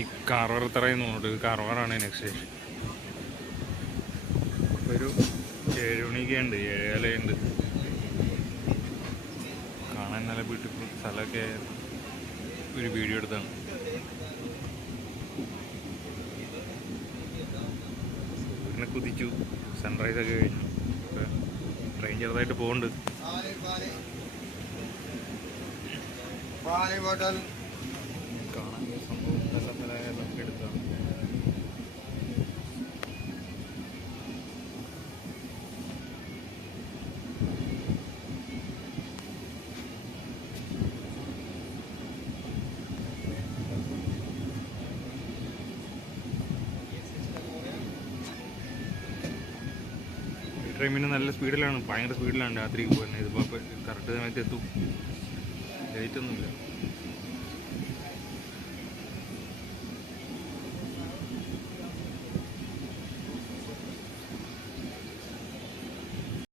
ഈ കാർവർ ഇത്രയുന്നുണ്ട്. കാർവറാണ് നെക്സ്റ്റ് സ്റ്റേഷൻ. ഒരു 7 മണിക്ക് ഉണ്ട്, 7:15 ഉണ്ട്. കാണാൻ നല്ല ബ്യൂട്ടിഫുൾ സ്ഥലമൊക്കെ ഒരു വീഡിയോ എടുത്താണ്. സൂര്യനെ കുതിച്ചു, സൺറൈസൊക്കെ കഴിഞ്ഞു. ട്രെയിൻ ചെറുതായിട്ട് പോകുന്നുണ്ട്. കാണാൻ സംഭവം ഒക്കെ എടുത്താണ്. ട്രെയിൻ പിന്നെ നല്ല സ്പീഡിലാണ്, ഭയങ്കര സ്പീഡിലാണ് രാത്രിക്ക് പോകുന്നത്. ഇതിപ്പോൾ കറക്റ്റ് സമയത്ത് എത്തും, ലേറ്റ് ഒന്നുമില്ല.